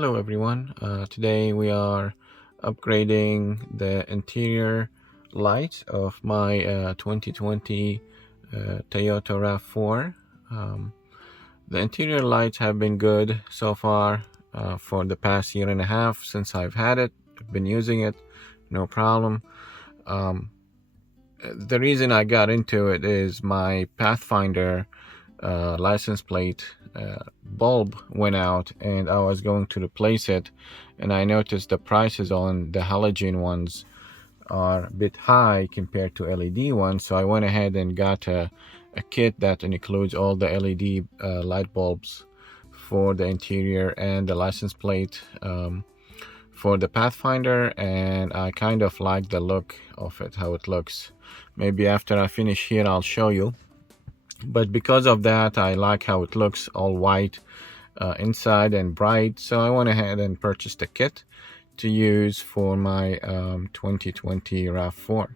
Hello everyone. Today we are upgrading the interior light of my 2020 Toyota RAV4. The interior lights have been good so far for the past year and a half since I've had it. I've been using it, no problem. The reason I got into it is my Pathfinder license plate bulb went out and I was going to replace it, and I noticed the prices on the halogen ones are a bit high compared to LED ones, so I went ahead and got a kit that includes all the LED light bulbs for the interior and the license plate for the Pathfinder, and I kind of like the look of it, how it looks. Maybe after I finish here I'll show you. But because of that, I like how it looks all white inside and bright, so I went ahead and purchased a kit to use for my 2020 RAV4.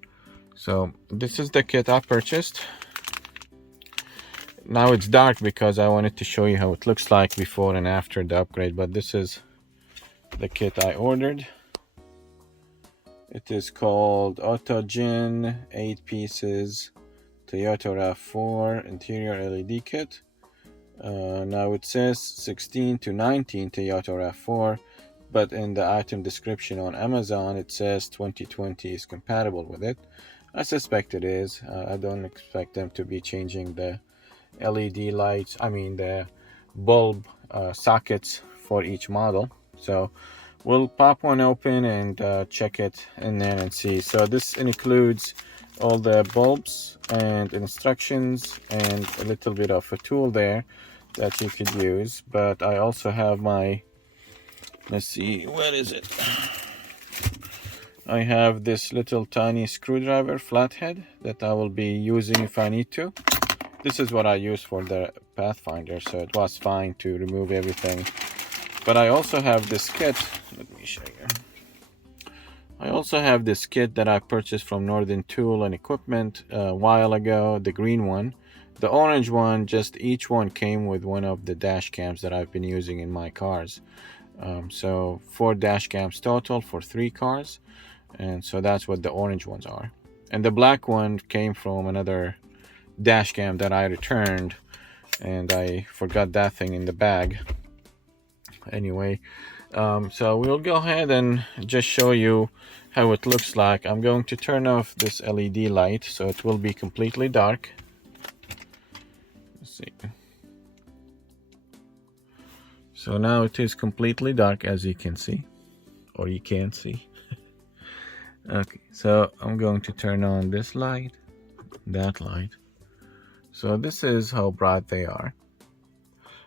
So this is the kit I purchased. Now it's dark because I wanted to show you how it looks like before and after the upgrade, but this is the kit I ordered. It is called Autogen 8 pieces Toyota RAV4 interior LED kit. Now it says 16 to 19 Toyota RAV4, but in the item description on Amazon it says 2020 is compatible with it. I suspect it is. I don't expect them to be changing the LED lights, the bulb sockets for each model. So we'll pop one open and check it in there and see. So this includes all the bulbs and instructions and a little bit of a tool there that you could use. But I also have my, let's see, where is it? I have this little tiny screwdriver flathead that I will be using if I need to. This is what I use for the Pathfinder, so it was fine to remove everything. But I also have this kit. Let me show you. I also have this kit that I purchased from Northern Tool and Equipment a while ago, the green one. The orange one, just each one came with one of the dash cams that I've been using in my cars. So 4 dash cams total for 3 cars, and so that's what the orange ones are. And the black one came from another dash cam that I returned, and I forgot that thing in the bag. Anyway, so we'll go ahead and just show you how it looks like. I'm going to turn off this LED light so it will be completely dark. Let's see. So now it is completely dark, as you can see, or you can't see. Okay, so I'm going to turn on this light, that light. So this is how bright they are.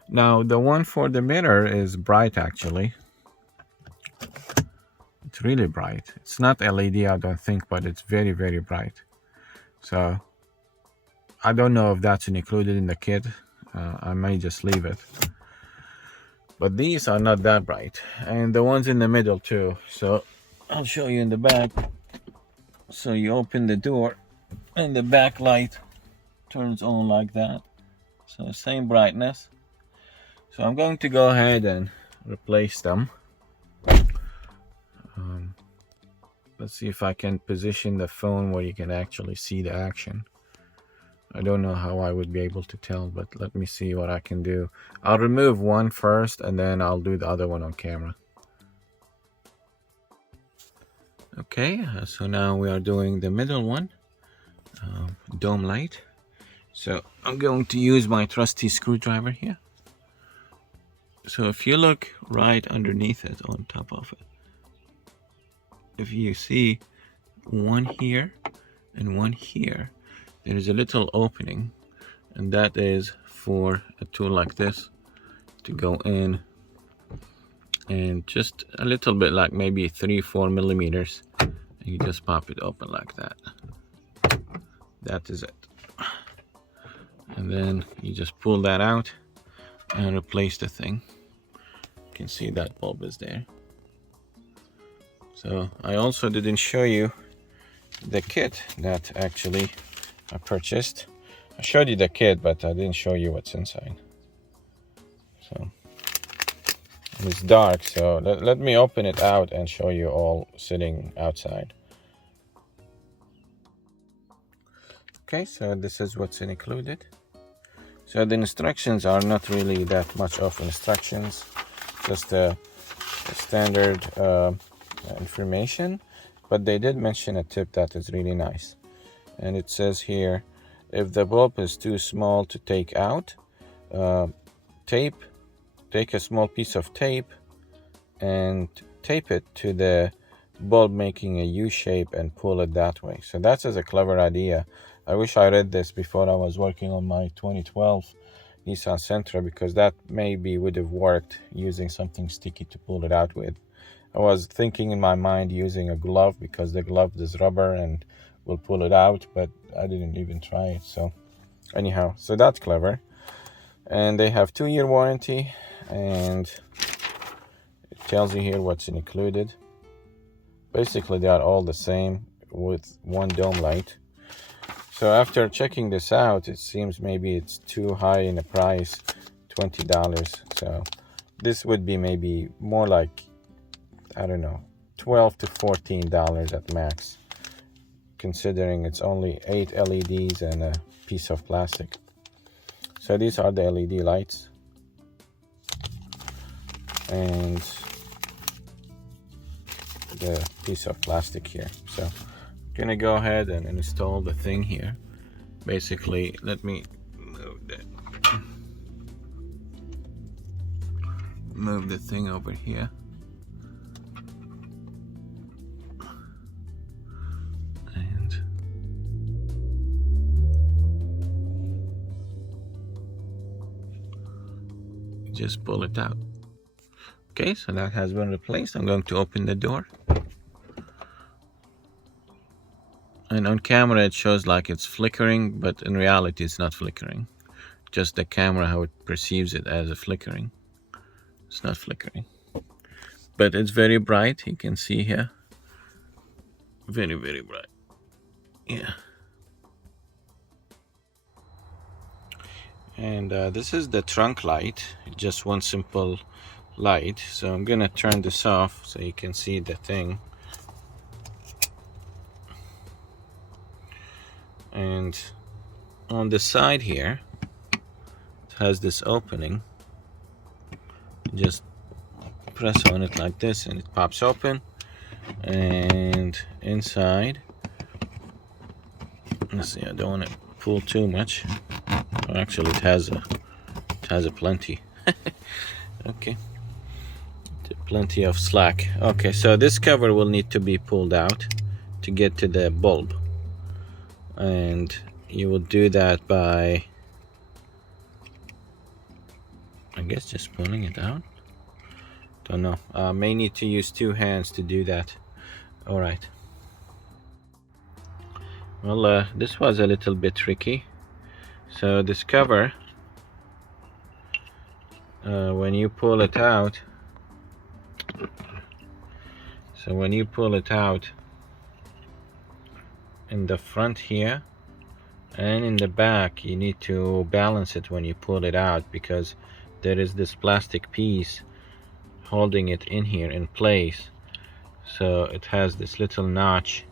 Now the one for the mirror is bright actually. It's really bright. It's not LED, I don't think, but it's very, very bright. So I don't know if that's included in the kit. I may just leave it. But these are not that bright. And the ones in the middle too. So I'll show you in the back. So you open the door and the back light turns on like that. So same brightness. So I'm going to go ahead and replace them. Let's see if I can position the phone where you can actually see the action. I don't know how I would be able to tell, but let me see what I can do. I'll remove one first and then I'll do the other one on camera. Okay, so now we are doing the middle one, dome light. So I'm going to use my trusty screwdriver here. So if you look right underneath it, on top of it, if you see one here and one here, there is a little opening, and that is for a tool like this to go in and just a little bit, like maybe 3-4 millimeters, and you just pop it open like that. That is it. And then you just pull that out and replace the thing. You can see that bulb is there. So I also didn't show you the kit that actually I purchased. I showed you the kit, but I didn't show you what's inside. So and it's dark, so let me open it out and show you all sitting outside. Okay, so this is what's included. So the instructions are not really that much of instructions, just a standard information, but they did mention a tip that is really nice. And it says here, if the bulb is too small to take out, take a small piece of tape and tape it to the bulb, making a U shape, and pull it that way. So that's a clever idea. I wish I read this before I was working on my 2012 Nissan Sentra, because that maybe would have worked, using something sticky to pull it out with. I was thinking in my mind using a glove, because the glove is rubber and will pull it out, but I didn't even try it. So anyhow, so that's clever. And they have 2-year warranty, and it tells you here what's included. Basically they are all the same with one dome light. So after checking this out, it seems maybe it's too high in the price, $20. So this would be maybe more like, I don't know, $12 to $14 at max, considering it's only 8 LEDs and a piece of plastic. So these are the LED lights, and the piece of plastic here. So I'm gonna go ahead and install the thing here. Basically, let me move the thing over here. And just pull it out. Okay, so that has been replaced. I'm going to open the door. And on camera it shows like it's flickering, but in reality it's not flickering. Just the camera, how it perceives it as a flickering. It's not flickering. But it's very bright, you can see here. Very, very bright. Yeah. And this is the trunk light, just one simple light. So I'm gonna turn this off so you can see the thing. And on the side here, it has this opening. Just press on it like this and it pops open. And inside, let's see, I don't want to pull too much. Well, actually it has a plenty. Okay, plenty of slack. Okay, so this cover will need to be pulled out to get to the bulb, and you will do that by, I guess, just pulling it out. Don't know, may need to use 2 hands to do that. All right, well, this was a little bit tricky. So this cover, when you pull it out, in the front here and in the back, you need to balance it when you pull it out, because there is this plastic piece holding it in here in place. So it has this little notch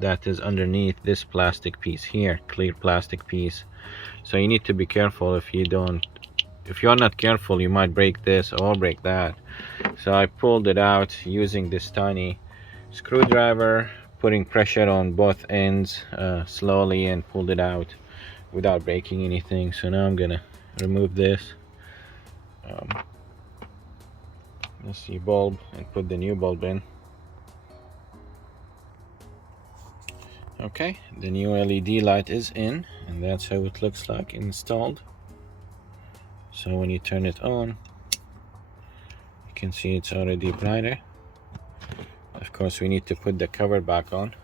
that is underneath this plastic piece here, clear plastic piece. So you need to be careful. If you're not careful, you might break this or break that. So I pulled it out using this tiny screwdriver, putting pressure on both ends slowly, and pulled it out without breaking anything. So now I'm gonna remove this. Let's see, bulb, and put the new bulb in. Okay, the new LED light is in, and that's how it looks like installed. So when you turn it on, you can see it's already brighter. Of course, we need to put the cover back on,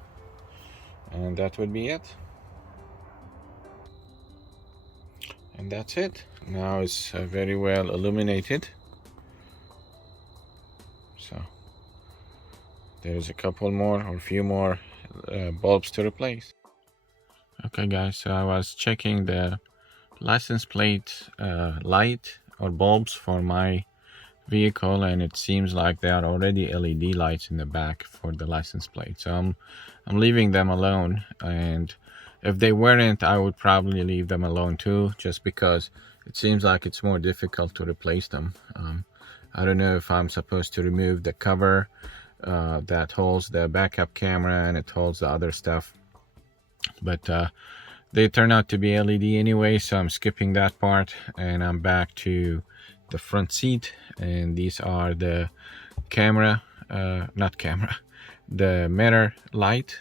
and that would be it. And that's it. Now it's very well illuminated. So there's a couple more, or a few more bulbs to replace. Okay guys, so I was checking the license plate light or bulbs for my vehicle, and it seems like there are already LED lights in the back for the license plate. So I'm leaving them alone, and if they weren't, I would probably leave them alone too, just because it seems like it's more difficult to replace them. I don't know if I'm supposed to remove the cover that holds the backup camera and it holds the other stuff, but they turn out to be LED anyway, so I'm skipping that part, and I'm back to the front seat. And these are the camera, the mirror light,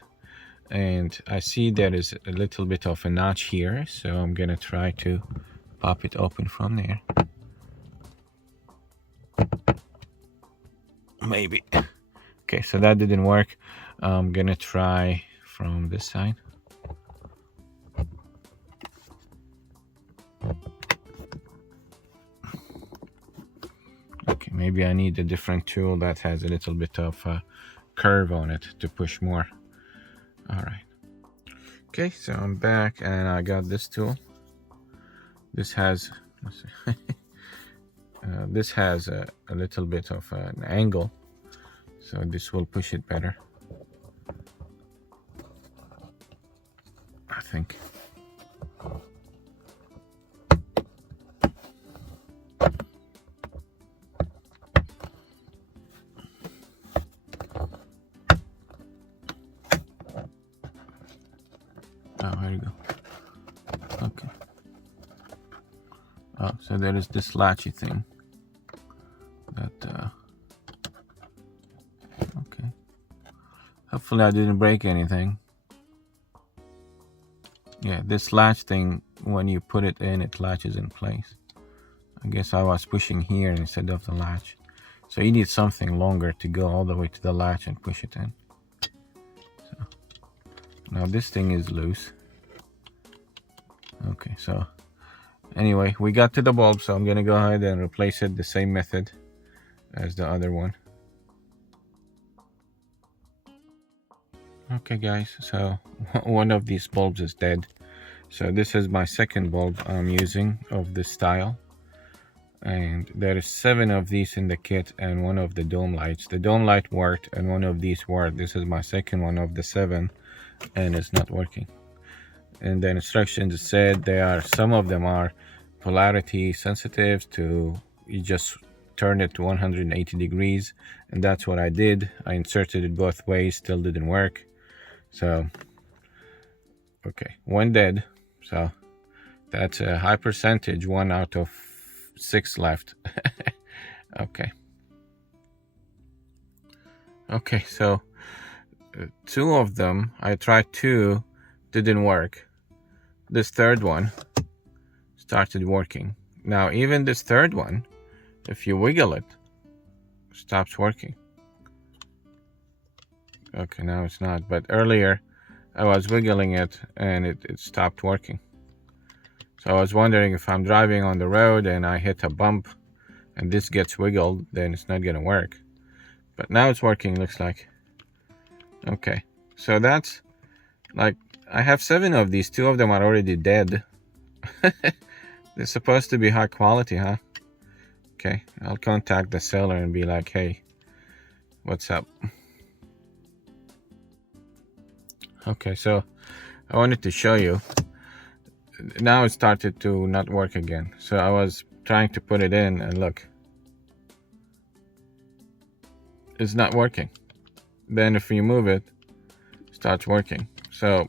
and I see there is a little bit of a notch here, so I'm gonna try to pop it open from there. Maybe. Okay, so that didn't work. I'm gonna try from this side. Okay, maybe I need a different tool that has a little bit of a curve on it to push more. All right. Okay, so I'm back, and I got this tool. This has this has a little bit of an angle, so this will push it better, I think. Oh, there you go. Okay. Oh, so there is this latchy thing that okay. Hopefully I didn't break anything. Yeah, this latch thing, when you put it in, it latches in place. I guess I was pushing here instead of the latch. So you need something longer to go all the way to the latch and push it in. So now this thing is loose. Okay, so anyway, we got to the bulb, so I'm gonna go ahead and replace it the same method as the other one. Okay guys, so one of these bulbs is dead. So this is my second bulb I'm using of this style, and there is 7 of these in the kit and one of the dome lights. The dome light worked and one of these worked. This is my second one of the 7, and it's not working. And the instructions said some of them are polarity sensitive, to you just turn it to 180 degrees, and that's what I did. I inserted it both ways, still didn't work. So okay, one dead, so that's a high percentage, 1 out of 6 left. Okay, so 2 of them, I tried 2, didn't work. This third one started working. Now even this third one, if you wiggle it, stops working. Okay, now it's not, but earlier I was wiggling it and it stopped working. So I was wondering, if I'm driving on the road and I hit a bump and this gets wiggled, then it's not gonna work. But now it's working, looks like. Okay, so that's like, I have 7 of these, 2 of them are already dead. They're supposed to be high quality, huh? Okay, I'll contact the seller and be like, hey, what's up? Okay, so I wanted to show you. Now it started to not work again. So I was trying to put it in, and look, it's not working. Then if you move it, it starts working. So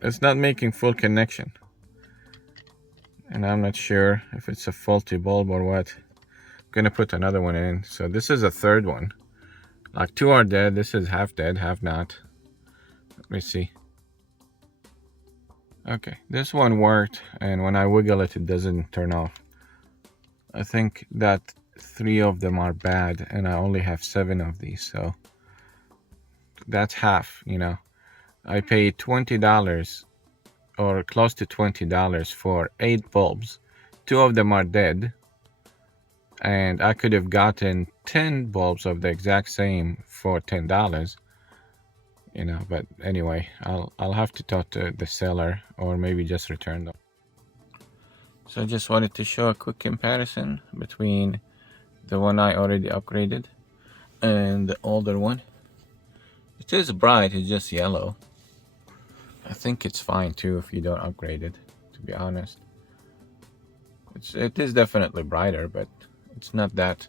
it's not making full connection, and I'm not sure if it's a faulty bulb or what. I'm gonna put another one in. So this is a third one. Like 2 are dead. This is half dead, half not. Let me see. Okay, this one worked, and when I wiggle it, it doesn't turn off. I think that 3 of them are bad, and I only have 7 of these, so that's half, you know. I paid $20 or close to $20 for 8 bulbs. 2 of them are dead, and I could have gotten 10 bulbs of the exact same for $10. You know, but anyway, I'll have to talk to the seller, or maybe just return them. So I just wanted to show a quick comparison between the one I already upgraded, and the older one. It is bright, it's just yellow. I think it's fine too if you don't upgrade it, to be honest. It is definitely brighter, but it's not that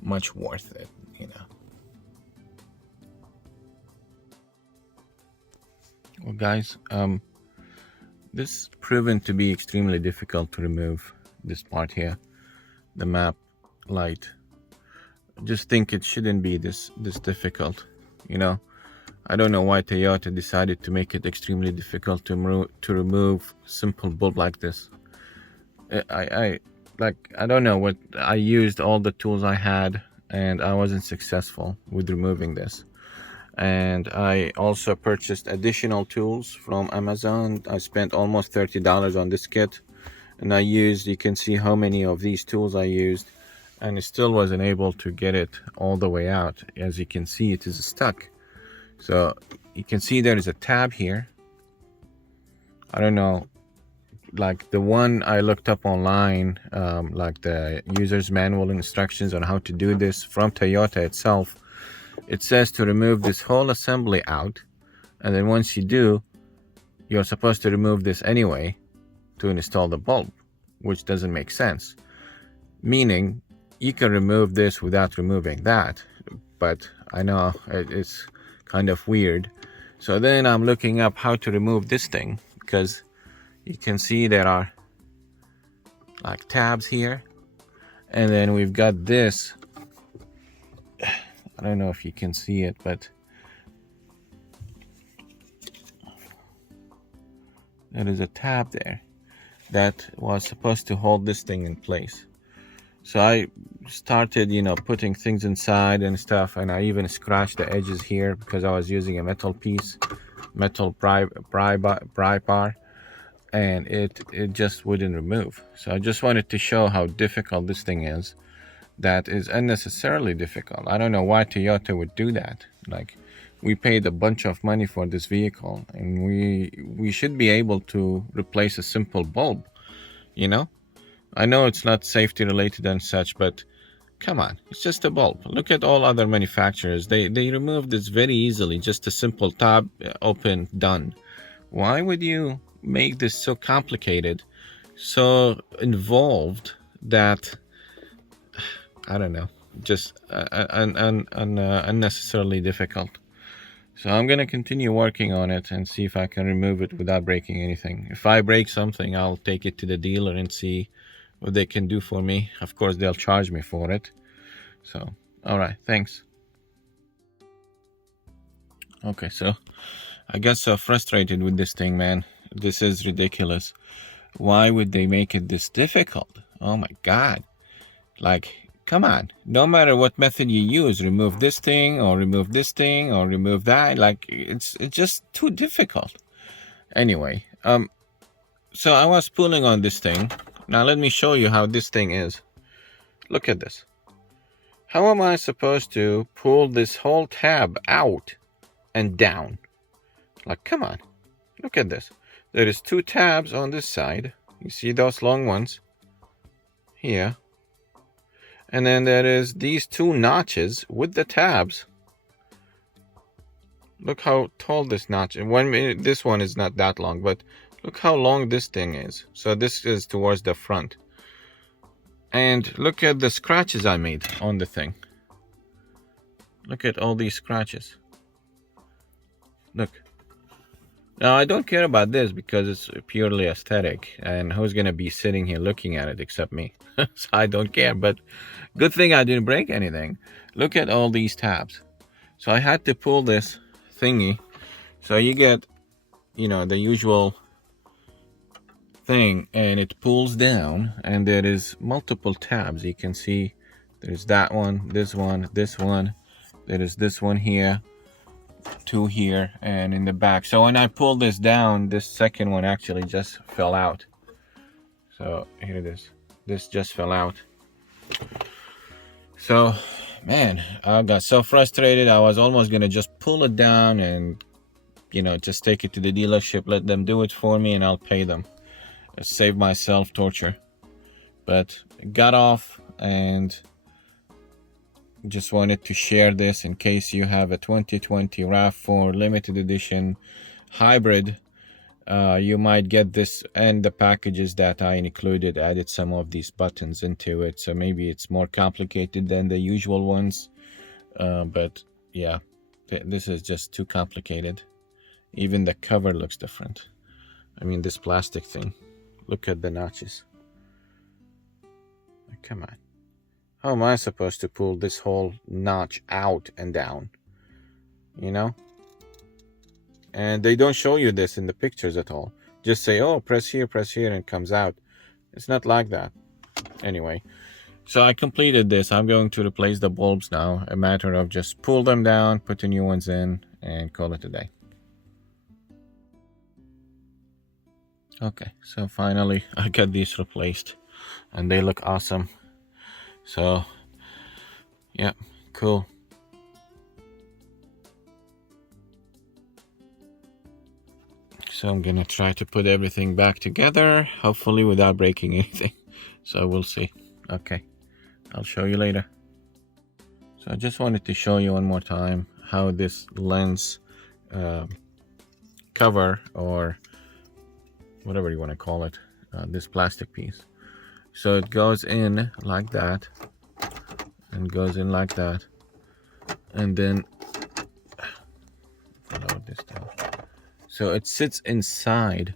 much worth it, you know. Well, guys, this proven to be extremely difficult to remove, this part here, the map light. I just think it shouldn't be this difficult, you know. I don't know why Toyota decided to make it extremely difficult to remove simple bulb like this. I don't know what, I used all the tools I had and I wasn't successful with removing this. And I also purchased additional tools from Amazon. I spent almost $30 on this kit, and I used, you can see how many of these tools I used, and it still wasn't able to get it all the way out. As you can see, it is stuck. So you can see there is a tab here. I don't know, like the one I looked up online, like the user's manual instructions on how to do this from Toyota itself, it says to remove this whole assembly out, and then once you do, you're supposed to remove this anyway to install the bulb, which doesn't make sense. Meaning you can remove this without removing that, but I know it's kind of weird. So then I'm looking up how to remove this thing, because you can see there are like tabs here, and then we've got this. I don't know if you can see it, but there is a tab there that was supposed to hold this thing in place. So I started, you know, putting things inside and stuff, and I even scratched the edges here because I was using a metal piece, metal pry bar, and it just wouldn't remove. So I just wanted to show how difficult this thing is. That is unnecessarily difficult. I don't know why Toyota would do that. Like, we paid a bunch of money for this vehicle, and we should be able to replace a simple bulb, you know. I know it's not safety related and such, but come on, it's just a bulb. Look at all other manufacturers. They remove this very easily, just a simple tab, open, done. Why would you make this so complicated, so involved, that I don't know, just unnecessarily difficult. So I'm gonna continue working on it and see if I can remove it without breaking anything. If I break something, I'll take it to the dealer and see what they can do for me. Of course, they'll charge me for it. So, all right, thanks. Okay, so I got so frustrated with this thing, man. This is ridiculous. Why would they make it this difficult? Oh my God. Like, come on, no matter what method you use, remove this thing or remove this thing or remove that. Like, it's just too difficult. Anyway, so I was pulling on this thing. Now let me show you how this thing is. Look at this. How am I supposed to pull this whole tab out and down? Like, come on, look at this. There is two tabs on this side. You see those long ones here. And then there is these two notches with the tabs. Look how tall this notch is. This one is not that long, but look how long this thing is. So this is towards the front. And look at the scratches I made on the thing. Look at all these scratches. Look. Now, I don't care about this because it's purely aesthetic, and who's going to be sitting here looking at it except me? So I don't care, but good thing I didn't break anything. Look at all these tabs. So I had to pull this thingy. So you get, you know, the usual thing, and it pulls down, and there is multiple tabs. You can see there's that one, this one, this one. There is this one here, two here, and in the back. So when I pull this down, this second one actually just fell out. So here it is. This just fell out. So, man, I got so frustrated. I was almost gonna just pull it down and, you know, just take it to the dealership, let them do it for me, and I'll pay them. Save myself torture. But it got off, and just wanted to share this in case you have a 2020 RAV4 limited edition hybrid. You might get this, and the packages that I included added some of these buttons into it, so maybe it's more complicated than the usual ones, but yeah, this is just too complicated. Even the cover looks different. I mean, this plastic thing, look at the notches. Come on, how am I supposed to pull this whole notch out and down, you know? And they don't show you this in the pictures at all. Just say, oh, press here, and it comes out. It's not like that. Anyway, so I completed this. I'm going to replace the bulbs now. A matter of just pull them down, put the new ones in, and call it a day. Okay, so finally I got these replaced, and they look awesome. So, yeah, cool. So I'm gonna try to put everything back together, hopefully without breaking anything. So we'll see. Okay, I'll show you later. So I just wanted to show you one more time how this lens cover, or whatever you want to call it, this plastic piece. So it goes in like that, and goes in like that, and then load this down. So it sits inside.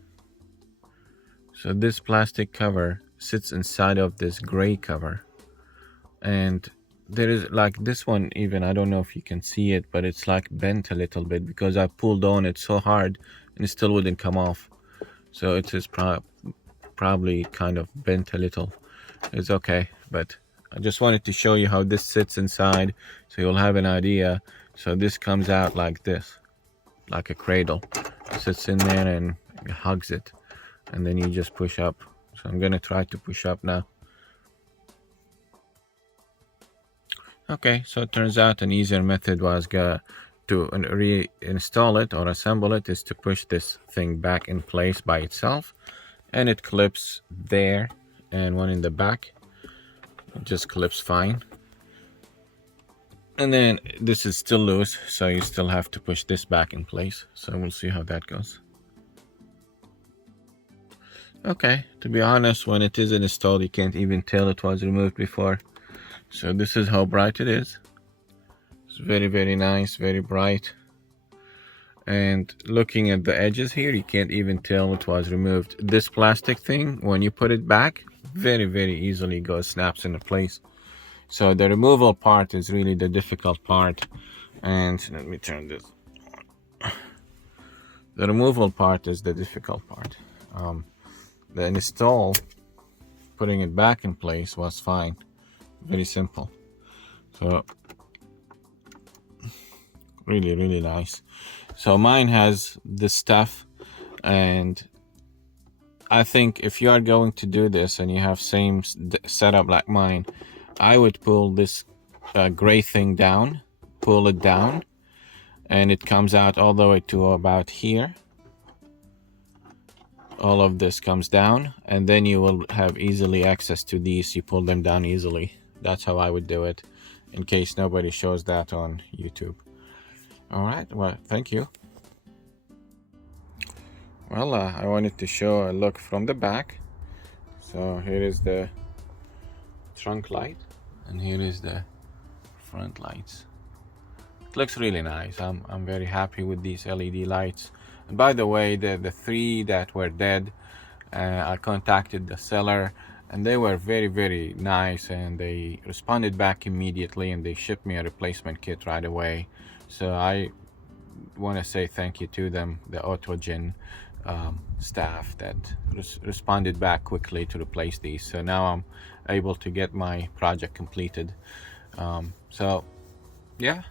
So this plastic cover sits inside of this gray cover, and there is like this one, even I don't know if you can see it, but it's like bent a little bit because I pulled on it so hard and it still wouldn't come off. So it is probably kind of bent a little. It's okay, but I just wanted to show you how this sits inside so you'll have an idea. So this comes out like this, like a cradle. It sits in there and hugs it, and then you just push up. So I'm gonna try to push up now. Okay, so it turns out an easier method was to reinstall it or assemble it is to push this thing back in place by itself, and it clips there, and one in the back. It just clips fine. And then this is still loose, so you still have to push this back in place. So we'll see how that goes. Okay, to be honest, when it is installed, you can't even tell it was removed before. So this is how bright it is. It's very, very nice, very bright. And looking at the edges here, you can't even tell it was removed. This plastic thing, when you put it back, very, very easily snaps into place. So the removal part is really the difficult part. And let me turn this on. The removal part is the difficult part. The install, putting it back in place, was fine. Very simple. So really, really nice. So mine has this stuff, and I think if you are going to do this and you have same setup like mine, I would pull this gray thing down, pull it down, and it comes out all the way to about here. All of this comes down, and then you will have easily access to these. You pull them down easily. That's how I would do it, in case nobody shows that on YouTube. All right, well, thank you. Well, I wanted to show a look from the back. So here is the trunk light, and here is the front lights. It looks really nice. I'm very happy with these LED lights. And by the way, the three that were dead, I contacted the seller, and they were very, very nice, and they responded back immediately, and they shipped me a replacement kit right away. So I want to say thank you to them, the Autogen staff that responded back quickly to replace these. So now I'm able to get my project completed. So yeah,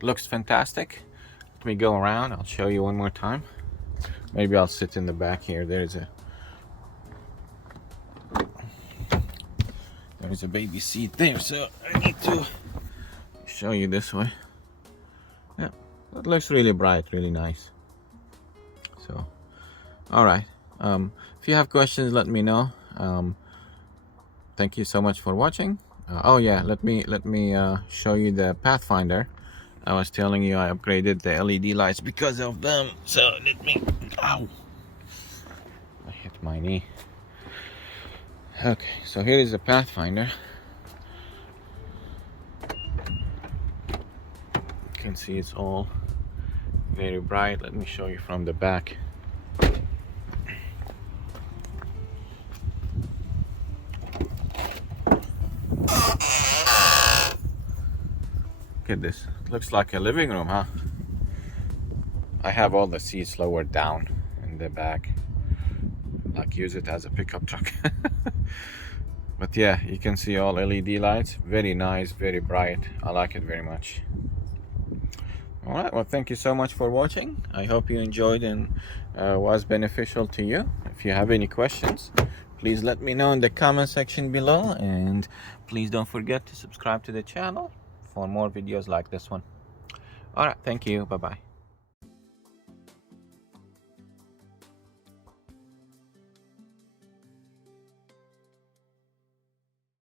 looks fantastic. Let me go around. I'll show you one more time. Maybe I'll sit in the back here. There's a baby seat there, so I need to show you this way. Yeah, it looks really bright, really nice. So all right, if you have questions, let me know. Thank you so much for watching, Oh yeah, let me show you the Pathfinder. I was telling you I upgraded the LED lights because of them. So let me. Ow! I hit my knee. Okay, so here is the Pathfinder. You can see it's all very bright. Let me show you from the back. Look at this. It looks like a living room, huh? I have all the seats lowered down in the back, like use it as a pickup truck. But yeah, you can see all LED lights. Very nice, very bright. I like it very much. All right, well, thank you so much for watching. I hope you enjoyed and was beneficial to you. If you have any questions, please let me know in the comment section below, and please don't forget to subscribe to the channel for more videos like this one. All right, thank you. Bye bye.